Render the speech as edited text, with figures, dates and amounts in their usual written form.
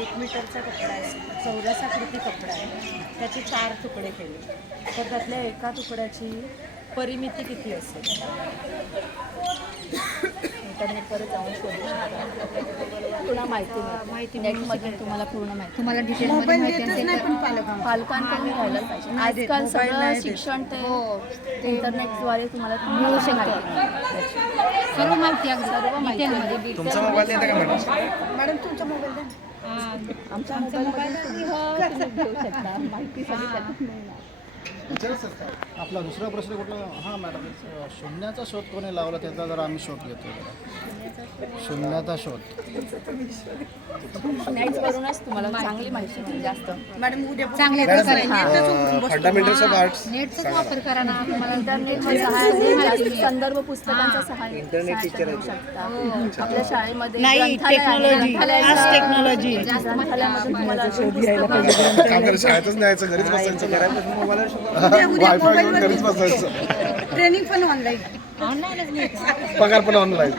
एक मीटरचा कपडा आहे, चौरसाकृती कपडा आहे, त्याचे 4 तुकडे केले, तर त्यातल्या एका तुकड्याची परिमिती किती असेल? इंटरनेटवर जाऊन शोधू शकता. पूर्ण माहिती नेटमधून तुम्हाला पूर्ण माहिती, तुम्हाला डिटेलमध्ये माहिती असेल तर पालकांकडून घ्यायला पाहिजे. आजकाल सगळं शिक्षण ते इंटरनेटद्वारे तुम्हाला मिळू शकतं. सर्व माहिती तुमचा मोबाईल देता का मॅडम तुमचा मोबाईल द्या. आमच्या मोबाईलमध्ये घेऊ शकता माहिती सगळी त्यातून मिळणार. आपला दुसरा प्रश्न कुठला? हां मॅडम, शून्याचा शोध कोणी लावला त्याचा जरा आम्ही शोध घेतो. शून्याचा शोध करूनच तुम्हाला चांगली माहिती मिळेल जास्त. मॅडम उद्या चांगले फंडामेंटल्स ऑफ आर्ट्स नेटचा वापर करा ना. तुम्हाला इंटरनेटच्या सहाय्याने संदर्भ पुस्तकांचा सहाय्य इंटरनेट टीचर घेऊ शकता. आपल्या शाळेमध्ये नाही, टेक्नॉलॉजी ग्रंथालयामधून तुम्हाला काम कर, शाळेतच न्यायचं, घरीच बसायचं, घरात मोबाईल वायफाय घेऊन घरीच बसायचं, ट्रेनिंग पण ऑनलाईन. पगार पण ऑनलाईन.